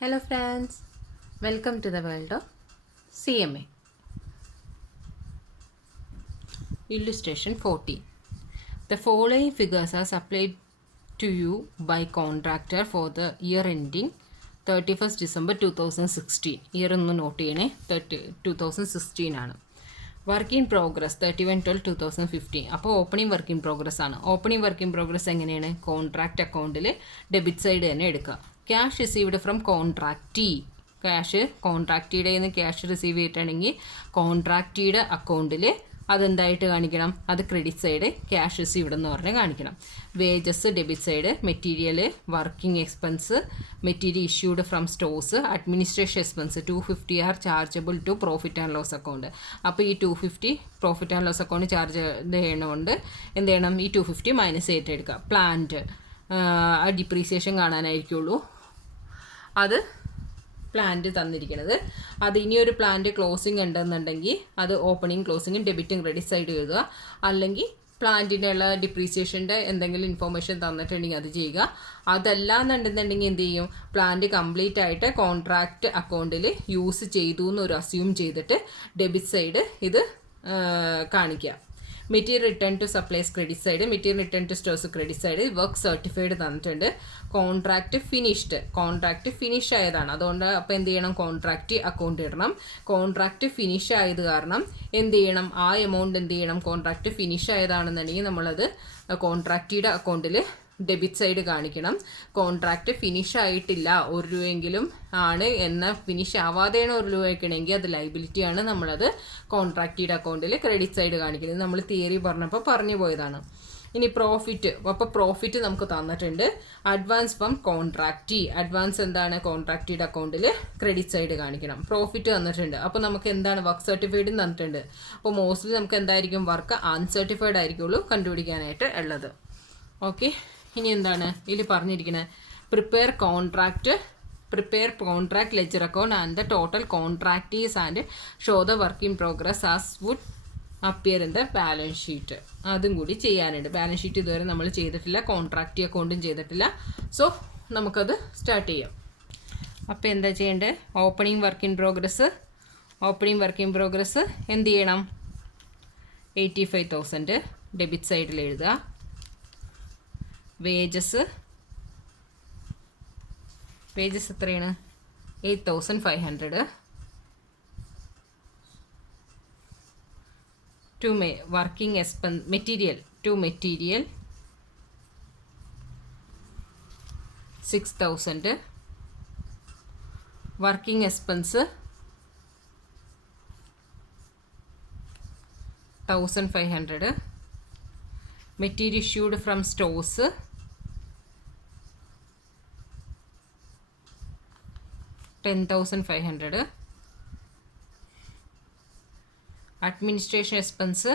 Hello friends, welcome to the world of CMA. Illustration 14. The following figures are supplied to you by contractor for the year ending 31st December 2016. Year ഒന്ന് note ചെയ്യണേ 2016 ആണ്. Work in progress 31/12/2015. അപ്പോൾ opening work in progress ആണ്. Opening work in progress എങ്ങനെയാണ്? Contract അക്കൗണ്ടിൽ debit side തന്നെ എടുക്കുക. Cash received from contractee. Cash കോൺട്രാക്റ്റിയുടെ നിന്ന് ക്യാഷ് റിസീവ് ചെയ്തിട്ടുണ്ടെങ്കിൽ കോൺട്രാക്റ്റിയുടെ അക്കൗണ്ടിൽ അതെന്തായിട്ട് കാണിക്കണം? അത് ക്രെഡിറ്റ് സൈഡ് ക്യാഷ് റിസീവ്ഡ് എന്ന് പറഞ്ഞ് കാണിക്കണം. Wages debit side, material working expense, material issued from stores, administration expense 250 are chargeable to profit and loss account. അപ്പോൾ ഈ 250 profit and loss account charge ചെയ്യണമുണ്ട്. എന്ത് ചെയ്യണം? ഈ 250 മൈനസ് ചെയ്തിട്ട് എടുക്കുക. പ്ലാന്റ് ആ ഡിപ്രീസിയേഷൻ കാണാനായിരിക്കുള്ളൂ. അത് പ്ലാന്റ് തന്നിരിക്കുന്നത്. അത് ഇനിയൊരു പ്ലാന്റ് ക്ലോസിങ് ഉണ്ടെന്നുണ്ടെങ്കിൽ അത് ഓപ്പണിങ് ക്ലോസിങ്ങും ഡെബിറ്റും ക്രെഡിറ്റ് സൈഡ് എഴുതുക. അല്ലെങ്കിൽ പ്ലാന്റിൻ്റെ ഉള്ള ഡിപ്രീസിയേഷൻ്റെ എന്തെങ്കിലും ഇൻഫോർമേഷൻ തന്നിട്ടുണ്ടെങ്കിൽ അത് ചെയ്യുക. അതല്ല എന്നുണ്ടെന്നുണ്ടെങ്കിൽ എന്ത് ചെയ്യും? പ്ലാന്റ് കംപ്ലീറ്റ് ആയിട്ട് കോൺട്രാക്റ്റ് അക്കൗണ്ടിൽ യൂസ് ചെയ്തു എന്നൊരു അസ്യൂം ചെയ്തിട്ട് ഡെബിറ്റ് സൈഡ് ഇത് കാണിക്കുക. Material return to supplies credit side, material return to stores credit side, work certified തന്നിട്ടുണ്ട്. കോൺട്രാക്റ്റ് ഫിനിഷ് ആയതാണ്. അതുകൊണ്ട് അപ്പോൾ എന്ത് ചെയ്യണം? കോൺട്രാക്റ്റ് അക്കൗണ്ട് ഇടണം. കോൺട്രാക്റ്റ് ഫിനിഷ് ആയത് കാരണം എന്ത് ചെയ്യണം? ആ എമൗണ്ട് എന്ത് ചെയ്യണം? കോൺട്രാക്റ്റ് ഫിനിഷ് ആയതാണെന്നുണ്ടെങ്കിൽ നമ്മളത് കോൺട്രാക്റ്റിയുടെ അക്കൗണ്ടിൽ ഡെബിറ്റ് സൈഡ് കാണിക്കണം. കോൺട്രാക്റ്റ് ഫിനിഷ് ആയിട്ടില്ല, 1 രൂപയെങ്കിലും ആണ് എന്ന ഫിനിഷ് ആവാതെയാണ് 1 രൂപ വയ്ക്കണമെങ്കിൽ അത് ലൈബിലിറ്റിയാണ്. നമ്മളത് കോൺട്രാക്റ്റിയുടെ അക്കൗണ്ടിൽ ക്രെഡിറ്റ് സൈഡ് കാണിക്കുന്നത്. നമ്മൾ തിയറി പറഞ്ഞപ്പോൾ പറഞ്ഞു പോയതാണ്. ഇനി പ്രോഫിറ്റ്. അപ്പോൾ പ്രോഫിറ്റ് നമുക്ക് തന്നിട്ടുണ്ട്. Advance from contractee. അഡ്വാൻസ് എന്താണ്? കോൺട്രാക്റ്റിയുടെ അക്കൗണ്ടിൽ ക്രെഡിറ്റ് സൈഡ് കാണിക്കണം. പ്രോഫിറ്റ് തന്നിട്ടുണ്ട്. അപ്പോൾ നമുക്ക് എന്താണ്? വർക്ക് സർട്ടിഫൈഡും തന്നിട്ടുണ്ട്. അപ്പോൾ മോസ്റ്റ്ലി നമുക്ക് എന്തായിരിക്കും? വർക്ക് അൺസർട്ടിഫൈഡ് ആയിരിക്കുള്ളൂ കണ്ടുപിടിക്കാനായിട്ട് ഉള്ളത്. ഓക്കെ, ഇനി എന്താണ് ഇതിൽ പറഞ്ഞിരിക്കുന്നത്? Prepare contract ledger account and the total contractees and show the work in progress as would appear in the balance sheet. അതും കൂടി ചെയ്യാനുണ്ട്. ബാലൻസ് ഷീറ്റ് ഇതുവരെ നമ്മൾ ചെയ്തിട്ടില്ല, കോൺട്രാക്റ്റ് അക്കൗണ്ടും ചെയ്തിട്ടില്ല. സോ നമുക്കത് സ്റ്റാർട്ട് ചെയ്യാം. അപ്പോൾ എന്താ ചെയ്യേണ്ടത്? ഓപ്പണിംഗ് വർക്ക് ഇൻ പ്രോഗ്രസ് എന്ത് ചെയ്യണം? 85,000 ഡെബിറ്റ് സൈഡിൽ എഴുതുക. വേജസ് എത്രയാണ്? 8,500. To working expense material 6,000. Working expense 1,500. Material issued from stores 10,500. Administration expense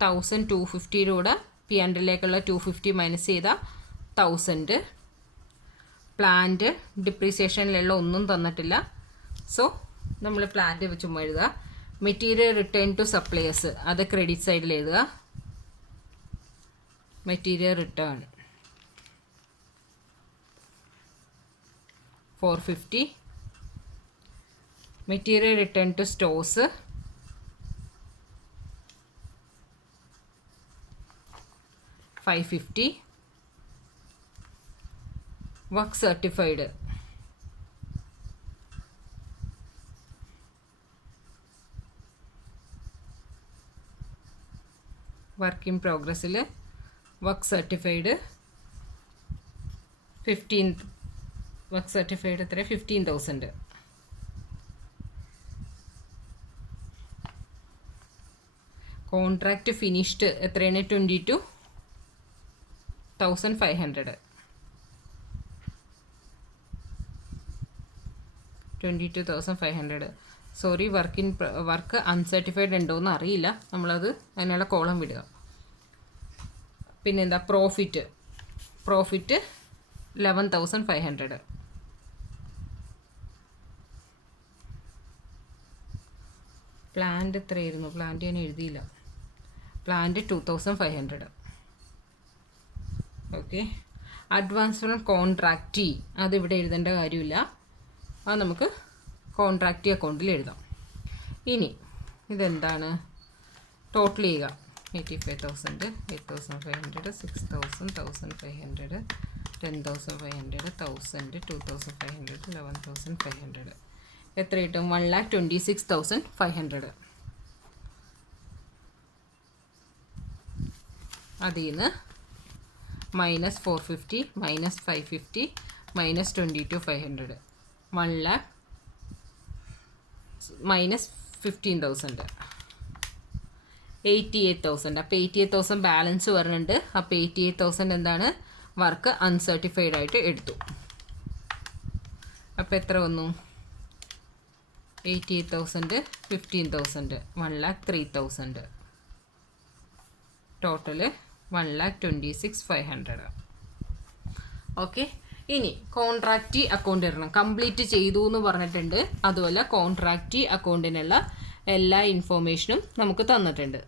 1,250 P&Lലേക്കുള്ള 250 മൈനസ് ചെയ്ത 1,000. പ്ലാന്റ് ഡിപ്രീസിയേഷനിലുള്ള ഒന്നും തന്നിട്ടില്ല. സോ നമ്മൾ പ്ലാന്റ് ചുമ്മാ എഴുതുക. മെറ്റീരിയൽ റിട്ടേൺ ടു സപ്ലയേഴ്സ് അത് ക്രെഡിറ്റ് സൈഡിൽ എഴുതുക. Material return 450. Material return to stores 550. Work certified work in പ്രോഗ്രസ്സിൽ വർക്ക് സർട്ടിഫൈഡ് 15,000. കോൺട്രാക്റ്റ് ഫിനിഷ്ഡ് എത്രയാണ്? 22,500. 22,500. സോറി, വർക്ക് അൺസർട്ടിഫൈഡ് ഉണ്ടോയെന്ന് അറിയില്ല. നമ്മളത് അതിനുള്ള കോളം വിടുക. പിന്നെന്താ? പ്രോഫിറ്റ് 11,500. പ്ലാന്റ് എത്രയായിരുന്നു? പ്ലാന്റ് ഞാൻ എഴുതിയില്ല. Plant 2,500. Okay. Advance from contractee അതിവിടെ എഴുതേണ്ട കാര്യമില്ല, അത് നമുക്ക് കോൺട്രാക്റ്റി അക്കൗണ്ടിൽ എഴുതാം. ഇനി ഇതെന്താണ്? ടോട്ടൽ ചെയ്യുക. 85,000, 8,500, 6,000, 1,500, 10,500, 1,000, 2,500, 11,500. എത്ര കിട്ടും? 1,26,500. അതിൽ നിന്ന് -450, -550, -22,500, 1 lakh -15,000, 88,000. അപ്പോൾ 88,000 ബാലൻസ് വരുന്നുണ്ട്. അപ്പോൾ 88,000 എന്താണ്? വർക്ക് അൺസർട്ടിഫൈഡ് ആയിട്ട് എടുത്തു. അപ്പോൾ എത്ര വന്നു? 88,000, 15,000, 1,03,000. ടോട്ടല് 1,26,500. ഓക്കെ. ഇനി കോൺട്രാക്റ്റി അക്കൗണ്ട് ഇടണം. കംപ്ലീറ്റ് ചെയ്തു എന്ന് പറഞ്ഞിട്ടുണ്ട്. അതുപോലെ കോൺട്രാക്റ്റി അക്കൗണ്ടിനുള്ള എല്ലാ ഇൻഫോർമേഷനും നമുക്ക് തന്നിട്ടുണ്ട്.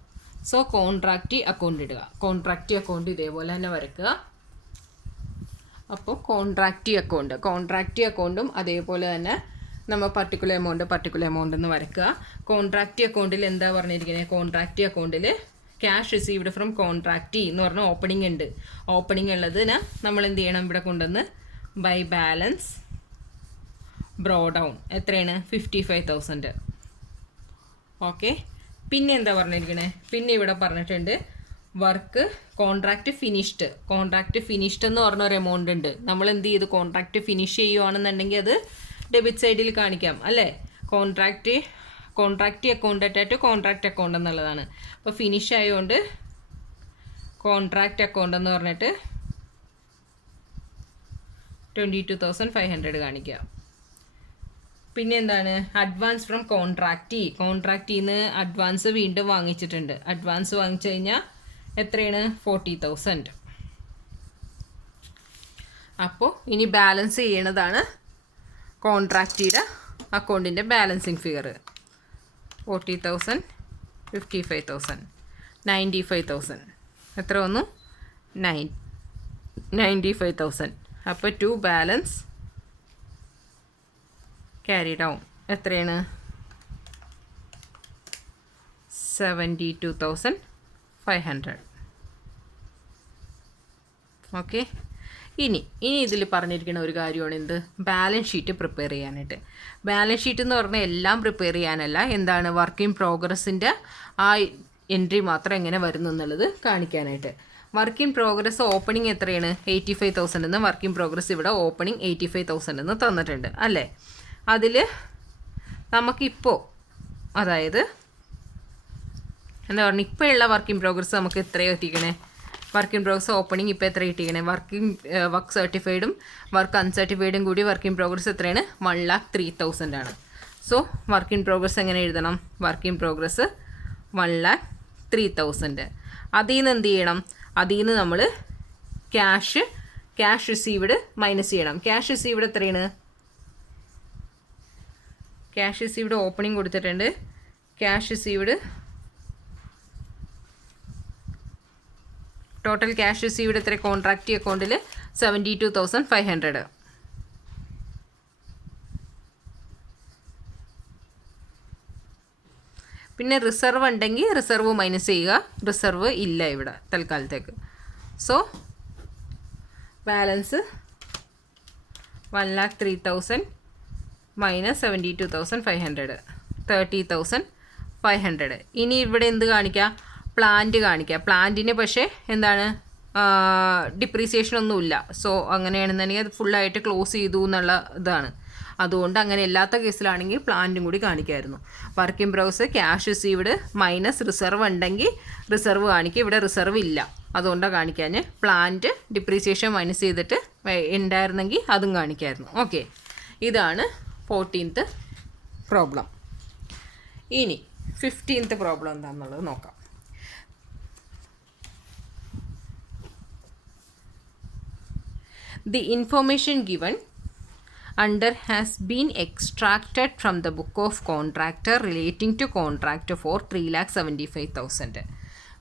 സോ കോൺട്രാക്റ്റി അക്കൗണ്ട് ഇടുക. കോൺട്രാക്റ്റി അക്കൗണ്ട് ഇതേപോലെ തന്നെ വരയ്ക്കുക. അപ്പോൾ കോൺട്രാക്റ്റി അക്കൗണ്ടും അതേപോലെ തന്നെ നമ്മൾ പർട്ടിക്കുലർ എമൗണ്ട് എന്ന് വരയ്ക്കുക. കോൺട്രാക്റ്റി അക്കൗണ്ടിൽ എന്താ പറഞ്ഞിരിക്കുന്നത്? കോൺട്രാക്റ്റി അക്കൗണ്ടിൽ ക്യാഷ് റിസീവ്ഡ് ഫ്രം കോൺട്രാക്റ്റി എന്ന് പറഞ്ഞ ഓപ്പണിംഗ് ഉണ്ട്. ഓപ്പണിംഗ് ഉള്ളതിന് നമ്മൾ എന്ത് ചെയ്യണം? ഇവിടെ കൊണ്ടുവന്ന് ബൈ ബാലൻസ് ബ്രോ ഡൗൺ എത്രയാണ്? 55,000. ഓക്കെ. പിന്നെ എന്താ പറഞ്ഞിരിക്കണേ? പിന്നെ ഇവിടെ പറഞ്ഞിട്ടുണ്ട് വർക്ക് കോൺട്രാക്റ്റ് ഫിനിഷ്ഡ് എന്ന് പറഞ്ഞ ഒരു എമൗണ്ട് ഉണ്ട്. നമ്മൾ എന്ത് ചെയ്തു? കോൺട്രാക്റ്റ് ഫിനിഷ് ചെയ്യുകയാണെന്നുണ്ടെങ്കിൽ അത് ഡെബിറ്റ് സൈഡിൽ കാണിക്കാം അല്ലേ? കോൺട്രാക്റ്റ് അക്കൗണ്ട് അറ്റാറ്റ് കോൺട്രാക്റ്റ് അക്കൗണ്ട് എന്നുള്ളതാണ്. അപ്പോൾ ഫിനിഷ് ആയതുകൊണ്ട് കോൺട്രാക്റ്റ് അക്കൗണ്ട് എന്ന് പറഞ്ഞിട്ട് 22,500 കാണിക്കുക. പിന്നെ എന്താണ്? അഡ്വാൻസ് ഫ്രം കോൺട്രാക്റ്റിൽ നിന്ന് അഡ്വാൻസ് വീണ്ടും വാങ്ങിച്ചിട്ടുണ്ട്. അഡ്വാൻസ് വാങ്ങിച്ചു കഴിഞ്ഞാൽ എത്രയാണ്? 40,000. അപ്പോൾ ഇനി ബാലൻസ് ചെയ്യണതാണ് കോൺട്രാക്റ്റിയുടെ അക്കൗണ്ടിൻ്റെ ബാലൻസിങ് ഫിഗർ. 40,000, 55,000, 95,000. എത്ര വന്നു? 95,000. അപ്പോൾ ടു ബാലൻസ് ക്യാരി ഡൗൺ എത്രയാണ്? 72,500. ഓക്കെ. ഇനി ഇതിൽ പറഞ്ഞിരിക്കുന്ന ഒരു കാര്യമാണ് എന്ത്? ബാലൻസ് ഷീറ്റ് പ്രിപ്പയർ ചെയ്യാനായിട്ട്. ബാലൻസ് ഷീറ്റ് എന്ന് പറഞ്ഞാൽ എല്ലാം പ്രിപ്പയർ ചെയ്യാനല്ല, എന്താണ്? വർക്ക് ഇൻ പ്രോഗ്രസിൻ്റെ ആ എൻട്രി മാത്രം എങ്ങനെ വരുന്നു എന്നുള്ളത് കാണിക്കാനായിട്ട്. വർക്ക് ഇൻ പ്രോഗ്രസ് ഓപ്പണിംഗ് എത്രയാണ്? 85,000 എന്ന്. വർക്ക് ഇൻ പ്രോഗ്രസ് ഇവിടെ ഓപ്പണിംഗ് 85,000 എന്ന് തന്നിട്ടുണ്ട് അല്ലേ? അതിൽ നമുക്കിപ്പോൾ അതായത് എന്താ പറയുക, ഇപ്പോൾ ഉള്ള വർക്ക് ഇൻ പ്രോഗ്രസ് നമുക്ക് എത്രയാണ് കിട്ടിക്കണേ? വർക്ക് ഇൻ പ്രോഗ്രസ് ഓപ്പണിംഗ് ഇപ്പോൾ എത്ര കിട്ടിക്കണേ? വർക്ക് സർട്ടിഫൈഡും വർക്ക് അൺസർട്ടിഫൈഡും കൂടി വർക്ക് ഇൻ പ്രോഗ്രസ് എത്രയാണ്? 1,03,000 ആണ്. സോ വർക്ക് ഇൻ പ്രോഗ്രസ് എങ്ങനെ എഴുതണം? Work in progress 1,03,000. അതിൽ നിന്ന് എന്ത് ചെയ്യണം? അതിൽ നിന്ന് നമ്മൾ ക്യാഷ് റിസീവ്ഡ് മൈനസ് ചെയ്യണം. ക്യാഷ് റിസീവ്ഡ് എത്രയാണ്? ക്യാഷ് റിസീവ്ഡ് ഓപ്പണിംഗ് കൊടുത്തിട്ടുണ്ട്. Cash received total cash received എത്ര? കോൺട്രാക്റ്റി അക്കൗണ്ടിൽ 72,500. പിന്നെ റിസർവ് ഉണ്ടെങ്കിൽ റിസർവ് മൈനസ് ചെയ്യുക. റിസർവ് ഇല്ല ഇവിടെ തൽക്കാലത്തേക്ക്. So balance 1,03,000 minus 72,500, 30,500. ഇനി ഇവിടെ എന്ത് കാണിക്കുക? പ്ലാന്റ് കാണിക്കുക. പ്ലാന്റിന് പക്ഷേ എന്താണ്? ഡിപ്രീസിയേഷൻ ഒന്നുമില്ല. സോ അങ്ങനെയാണെന്നുണ്ടെങ്കിൽ അത് ഫുള്ളായിട്ട് ക്ലോസ് ചെയ്തു എന്നുള്ള ഇതാണ്. അതുകൊണ്ട് അങ്ങനെ അല്ലാത്ത കേസിലാണെങ്കിൽ പ്ലാന്റും കൂടി കാണിക്കുമായിരുന്നു. Work in progress cash received minus reserve ഉണ്ടെങ്കിൽ റിസർവ് കാണിക്കുക. ഇവിടെ റിസർവ് ഇല്ല, അതുകൊണ്ടാണ് കാണിക്കാൻ. പ്ലാന്റ് ഡിപ്രീസിയേഷൻ മൈനസ് ചെയ്തിട്ട് ഉണ്ടായിരുന്നെങ്കിൽ അതും കാണിക്കുമായിരുന്നു. ഓക്കെ, ഇതാണ് 14th പ്രോബ്ലം. ഇനി 15th പ്രോബ്ലം എന്താണെന്നുള്ളത് നോക്കാം. The information given under has been extracted from the book of contractor relating to contract for 3,75,000.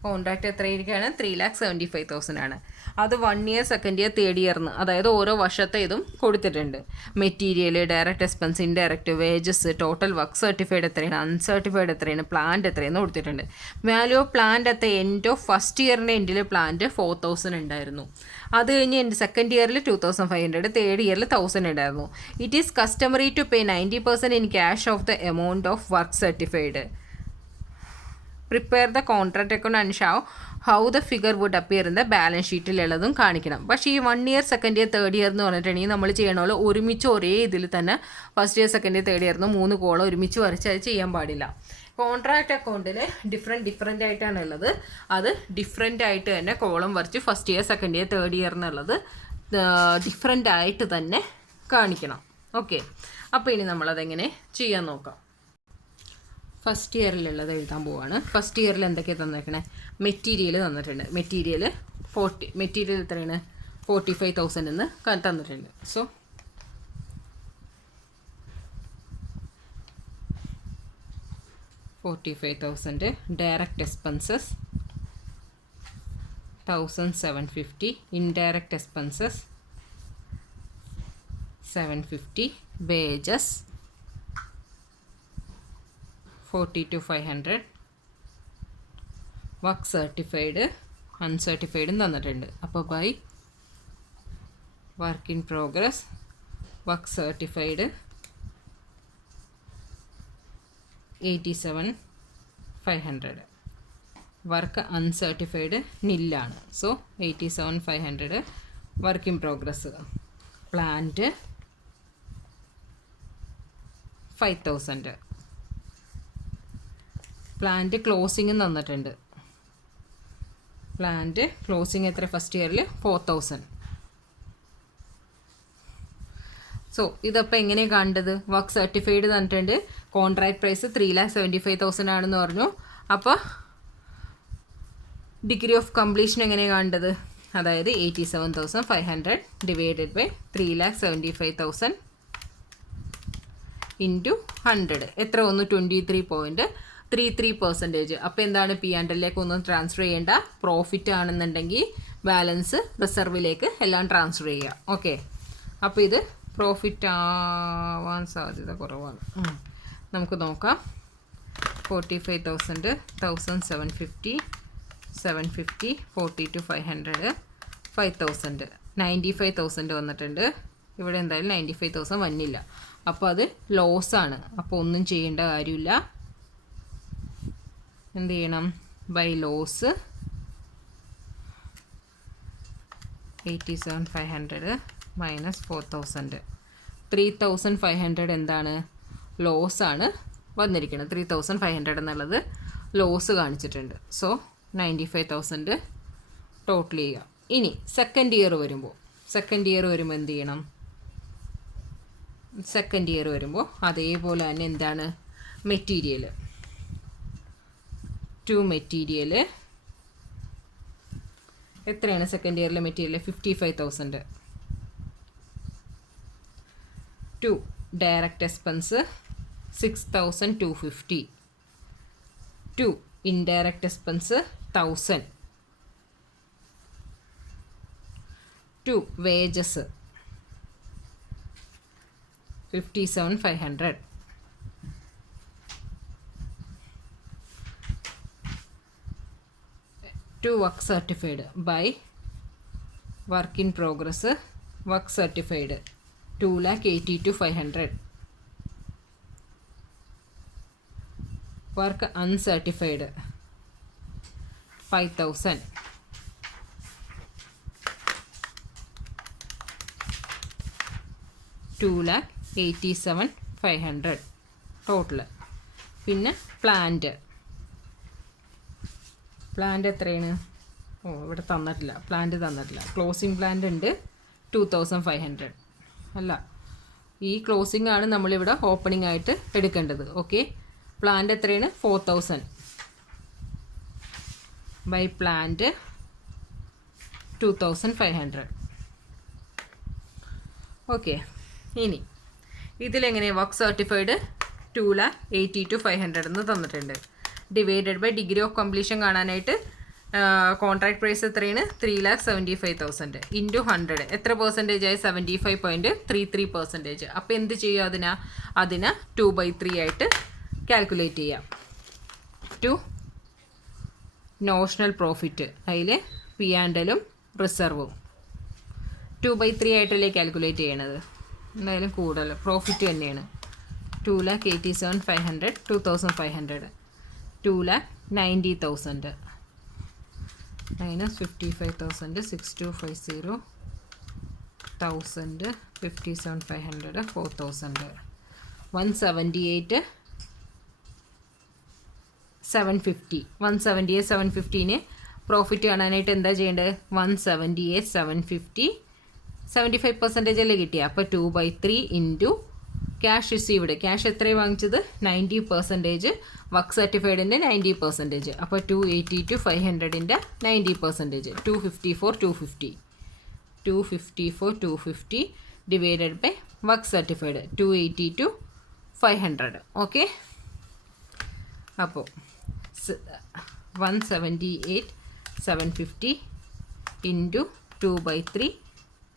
Contract എത്രയിരിക്കുകയാണ്? 3,75,000 ആണ്. അത് 1 year, 2nd year, 3rd year എന്ന്, അതായത് ഓരോ വർഷത്തെ ഇതും കൊടുത്തിട്ടുണ്ട്. Material, direct expense, indirect, wages, total work certified എത്രയാണ്, അൺസർട്ടിഫൈഡ് എത്രയാണ്, പ്ലാന്റ് എത്രയെന്ന് കൊടുത്തിട്ടുണ്ട്. Value of plant at end of first ഇയറിൻ്റെ എൻഡിൽ പ്ലാന്റ് 4,000 ഉണ്ടായിരുന്നു. അത് കഴിഞ്ഞ് 2nd ഇയറിൽ 2,500, 3rd ഇയറിൽ 1,000 ഉണ്ടായിരുന്നു. It is customary to pay 90% in cash of the amount of work certified. Prepare the contract account and show how the figure would appear in the balance ഷീറ്റിലുള്ളതും കാണിക്കണം. പക്ഷേ ഈ 1 year, 2nd year, 3rd year എന്ന് പറഞ്ഞിട്ടുണ്ടെങ്കിൽ നമ്മൾ ചെയ്യണമല്ലോ ഒരുമിച്ച് ഒരേ ഇതിൽ തന്നെ first year, 2nd year, 3rd year എന്ന് 3 കോളം ഒരുമിച്ച് വരച്ച് അത് ചെയ്യാൻ പാടില്ല. കോൺട്രാക്ട് അക്കൗണ്ടിൽ ഡിഫറെൻ്റ് ആയിട്ടാണ് ഉള്ളത്. അത് ഡിഫറെൻ്റ് ആയിട്ട് തന്നെ കോളം വരച്ച് first year, 2nd year, 3rd year എന്നുള്ളത് ഡിഫറെൻ്റ് ആയിട്ട് തന്നെ കാണിക്കണം. ഓക്കെ, അപ്പോൾ ഇനി നമ്മളതെങ്ങനെ ചെയ്യാൻ നോക്കാം. ഫസ്റ്റ് ഇയറിലുള്ളത് എഴുതാൻ പോവാണ്. ഫസ്റ്റ് ഇയറിൽ എന്തൊക്കെയാണ് തന്നിരിക്കണേ? മെറ്റീരിയൽ തന്നിട്ടുണ്ട്. മെറ്റീരിയൽ എത്രയാണ്? 45,000 എന്ന് തന്നിട്ടുണ്ട്. So 45,000. Direct expenses 1,750. Indirect expenses 750. Wages 40,500. Work certified, അൺസർട്ടിഫൈഡും തന്നിട്ടുണ്ട്. അപ്പോൾ by work in progress, work certified 87,500. Work uncertified നില്ലാണ്. So 87,500 work in progress. Plant 5,000. Plant closing തന്നിട്ടുണ്ട്. പ്ലാന്റ് ക്ലോസിങ് എത്ര? ഫസ്റ്റ് ഇയറിൽ 4,000. സോ ഇതപ്പോൾ എങ്ങനെയാണ് കണ്ടത്? വർക്ക് സർട്ടിഫൈഡ് തന്നിട്ടുണ്ട്. കോൺട്രാക്ട് പ്രൈസ് 3,75,000 ആണെന്ന് പറഞ്ഞു. അപ്പോൾ ഡിഗ്രി ഓഫ് കംപ്ലീഷൻ എങ്ങനെയാണ് കണ്ടത്? അതായത് 87,500 ഡിവൈഡഡ് ബൈ 3,75,000 ഇൻറ്റു 100. എത്ര വന്നു? 23.33%. അപ്പോൾ എന്താണ്? P&L ഒന്നും ട്രാൻസ്ഫർ ചെയ്യേണ്ട. പ്രോഫിറ്റ് ആണെന്നുണ്ടെങ്കിൽ ബാലൻസ് റിസർവിലേക്ക് എല്ലാം ട്രാൻസ്ഫർ ചെയ്യുക. ഓക്കെ, അപ്പോൾ ഇത് പ്രോഫിറ്റ് ആവാൻ സാധ്യത കുറവാണ്. നമുക്ക് നോക്കാം. 45,000, 1,750, 750, 42,500, 5,000, 95,000 വന്നിട്ടുണ്ട്. ഇവിടെ എന്തായാലും 95,000 വന്നില്ല. അപ്പോൾ അത് ലോസാണ്. അപ്പോൾ ഒന്നും ചെയ്യേണ്ട കാര്യമില്ല. എന്ത് ചെയ്യണം? By loss 87,500 minus 4,000. 3,500 എന്താണ്? ലോസാണ് വന്നിരിക്കുന്നത്. 3,500 എന്നുള്ളത് ലോസ് കാണിച്ചിട്ടുണ്ട്. സോ 95,000 ടോട്ടൽ ചെയ്യുക. ഇനി സെക്കൻഡ് ഇയർ വരുമ്പോൾ എന്ത് ചെയ്യണം? സെക്കൻഡ് ഇയർ വരുമ്പോൾ അതേപോലെ തന്നെ എന്താണ്? മെറ്റീരിയൽ മെറ്റീരിയൽ എത്രയാണ് സെക്കൻഡ് ഇയറിലെ material? 55,000. Direct expense 6,250. Indirect expense 1,000. Wages 57,500. Work certified by work in progress, work certified 2,82,500. Work uncertified 5,000. $2,87,500 total. പിന്നെ പ്ലാന്റ് എത്രയാണ്? ഇവിടെ തന്നിട്ടില്ല. ക്ലോസിങ് പ്ലാന്റ് ഉണ്ട് 2,500. അല്ല, ഈ ക്ലോസിംഗ് ആണ് നമ്മളിവിടെ ഓപ്പണിംഗ് ആയിട്ട് എടുക്കേണ്ടത്. ഓക്കെ, പ്ലാന്റ് എത്രയാണ്? 4,000 ബൈ പ്ലാന്റ് 2,500. ഓക്കെ, ഇനി ഇതിലെങ്ങനെ? വർക്ക് സർട്ടിഫൈഡ് 2,82,500 എന്ന് തന്നിട്ടുണ്ട്. Divided by degree of completion കാണാനായിട്ട് കോൺട്രാക്ട് പ്രൈസ് എത്രയാണ് 3,75,000 ഇൻറ്റു 100 എത്ര പെർസെൻറ്റേജ് ആയി 75.33%. അപ്പോൾ എന്ത് ചെയ്യുക അതിനെ 2/3 ആയിട്ട് കാൽക്കുലേറ്റ് ചെയ്യാം. ടു നോഷണൽ പ്രോഫിറ്റ് അതിൽ പി ആൻഡ് എല്ലും റിസർവും 2/3 ആയിട്ടല്ലേ കാൽക്കുലേറ്റ് ചെയ്യണത്. എന്തായാലും കൂടുതൽ പ്രോഫിറ്റ് തന്നെയാണ്. 2,87,500 2,500 2,90,000 minus 55,000 6250 1000 57,500 4,000 178 750 178 പ്രോഫിറ്റ് കാണാനായിട്ട് എന്താ ചെയ്യേണ്ടത് 178 750 75% അല്ലേ കിട്ടിയ. അപ്പോൾ 2/3 ഇൻറ്റു ക്യാഷ് റിസീവ്ഡ്. ക്യാഷ് എത്രയാണ് വാങ്ങിച്ചത് 90%, വർക്ക് സർട്ടിഫൈഡിൻ്റെ 90%. അപ്പോൾ 282,500ൻ്റെ 90%, 254,250 divided by work certified 282,500. Okay, അപ്പോൾ 178 750 ഇൻറ്റു 2/3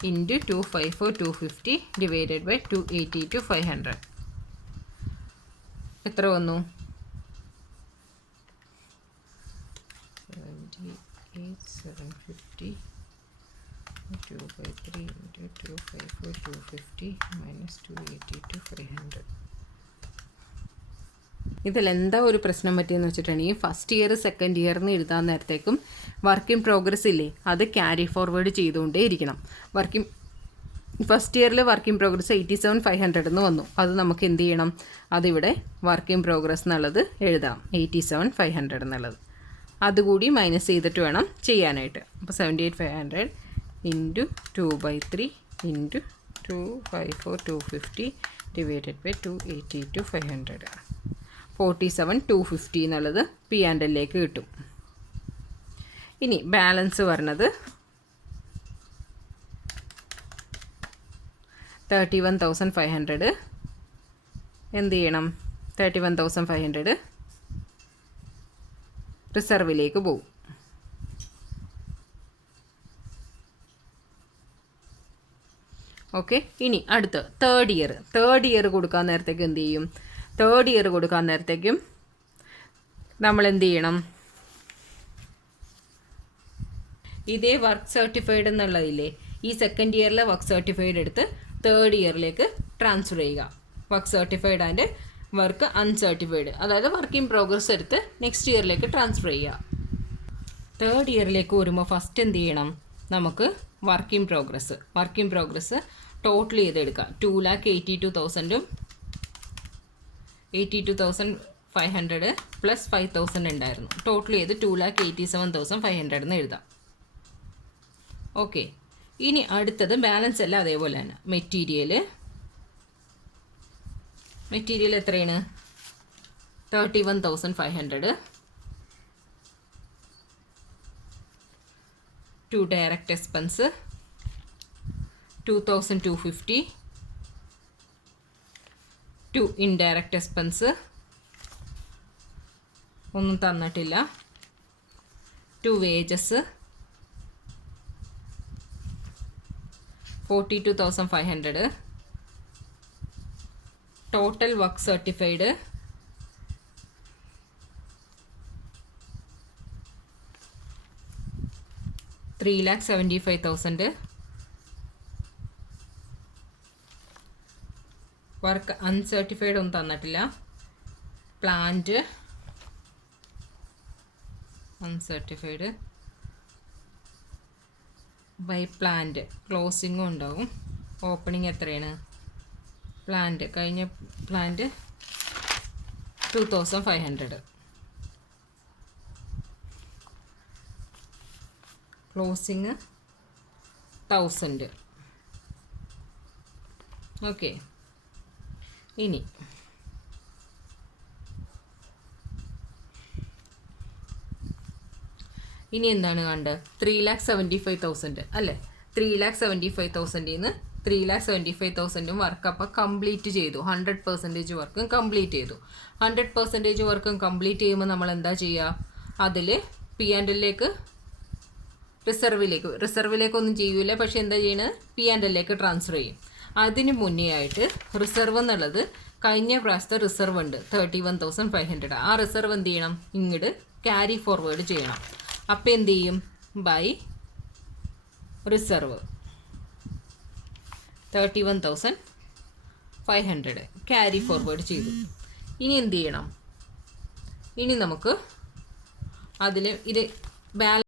ഇൻറ്റു 254,250 ഡിവൈഡഡ് ബൈ 282,500 എത്ര വന്നു 78,750 2/3 ഇൻറ്റു 254,250 മൈനസ് 282,500. ഇതിലെന്താ ഒരു പ്രശ്നം പറ്റിയെന്ന് വെച്ചിട്ടുണ്ടെങ്കിൽ ഫസ്റ്റ് ഇയർ സെക്കൻഡ് ഇയറിന് എഴുതാൻ നേരത്തേക്കും വർക്ക് ഇൻ പ്രോഗ്രസ് ഇല്ലേ അത് ക്യാരി ഫോർവേഡ് ചെയ്തുകൊണ്ടേ ഇരിക്കണം. ഫസ്റ്റ് ഇയറിൽ വർക്ക് ഇൻ പ്രോഗ്രസ് 87,500 എന്ന് വന്നു. അത് നമുക്ക് എന്ത് ചെയ്യണം, അതിവിടെ വർക്ക് ഇൻ പ്രോഗ്രസ് എന്നുള്ളത് എഴുതാം 87,500 എന്നുള്ളത്. അതുകൂടി മൈനസ് ചെയ്തിട്ട് വേണം ചെയ്യാനായിട്ട്. അപ്പോൾ 78,500 ഇൻറ്റു 2/3 ഇൻറ്റു 254,250 ഡിവൈഡഡ് ബൈ 282,500 47,250 എന്നുള്ളത് പി ആൻഡ് എല്ലിലേക്ക് കിട്ടും. ഇനി ബാലൻസ് പറഞ്ഞത് 31,500 എന്ത് ചെയ്യണം 31,500 റിസർവിലേക്ക് പോകും. ഓക്കെ, ഇനി അടുത്ത് തേർഡ് ഇയർ കൊടുക്കാൻ നേരത്തേക്ക് എന്ത് ചെയ്യും, തേർഡ് ഇയർ കൊടുക്കാൻ നേരത്തേക്കും നമ്മൾ എന്ത് ചെയ്യണം, ഇതേ വർക്ക് സർട്ടിഫൈഡ് എന്നുള്ളതില്ലേ ഈ സെക്കൻഡ് ഇയറിലെ വർക്ക് സർട്ടിഫൈഡ് എടുത്ത് തേർഡ് ഇയറിലേക്ക് ട്രാൻസ്ഫർ ചെയ്യുക. Work certified and work uncertified, അതായത് വർക്ക് ഇൻ പ്രോഗ്രസ് എടുത്ത് നെക്സ്റ്റ് ഇയറിലേക്ക് ട്രാൻസ്ഫർ ചെയ്യുക. തേർഡ് ഇയറിലേക്ക് വരുമ്പോൾ ഫസ്റ്റ് എന്ത് ചെയ്യണം, നമുക്ക് വർക്ക് ഇൻ പ്രോഗ്രസ് ടോട്ടൽ ചെയ്തെടുക്കാം. 2,82,000 82,500 പ്ലസ് 5,000 ഉണ്ടായിരുന്നു. ടോട്ടൽ ചെയ്ത് 2,87,500 എന്ന് എഴുതാം. ഓക്കെ, ഇനി അടുത്തത് ബാലൻസ് എല്ലാം അതേപോലെ തന്നെ. മെറ്റീരിയൽ എത്രയാണ് 31,500 to direct expense 2,250 to indirect expense ഒന്നും തന്നിട്ടില്ല, to wages 42,500 total work certified 3,75,000 work uncertified ഒന്നും തന്നിട്ടില്ല, പ്ലാന്റ് അൺസർട്ടിഫൈഡ് ബൈ പ്ലാന്റ് ക്ലോസിങ്ങും ഉണ്ടാവും. ഓപ്പണിംഗ് എത്രയാണ്, പ്ലാന്റ് കഴിഞ്ഞ പ്ലാന്റ് 2,500 ക്ലോസിങ് 1,000. ഓക്കെ, ഇനി എന്താണ് കണ്ടത് 3,75,000 അല്ലേ. 3,75,000 നിന്ന് 3,75,000 വർക്ക് അപ്പം കംപ്ലീറ്റ് ചെയ്തു. 100% വർക്കും കംപ്ലീറ്റ് ചെയ്തു. 100% വർക്കും കംപ്ലീറ്റ് ചെയ്യുമ്പോൾ നമ്മൾ എന്താ ചെയ്യുക, അതിൽ പി ആൻഡ് എല്ലിലേക്ക് റിസർവിലേക്കൊന്നും ചെയ്യൂല, പക്ഷെ എന്താ ചെയ്യണത്, P&Lലേക്ക് ട്രാൻസ്ഫർ ചെയ്യും. അതിന് മുന്നേ ആയിട്ട് റിസർവ് എന്നുള്ളത് കഴിഞ്ഞ പ്രാവശ്യത്തെ റിസർവ് ഉണ്ട് 31,500. ആ റിസർവ് എന്ത് ചെയ്യണം, ഇങ്ങോട്ട് ക്യാരി ഫോർവേഡ് ചെയ്യണം. അപ്പം എന്ത് ചെയ്യും, ബൈ റിസർവ് 31,500 ക്യാരി ഫോർവേഡ് ചെയ്തു. ഇനി എന്ത് ചെയ്യണം, ഇനി നമുക്ക് അതിൽ ഇത് ബാലൻസ്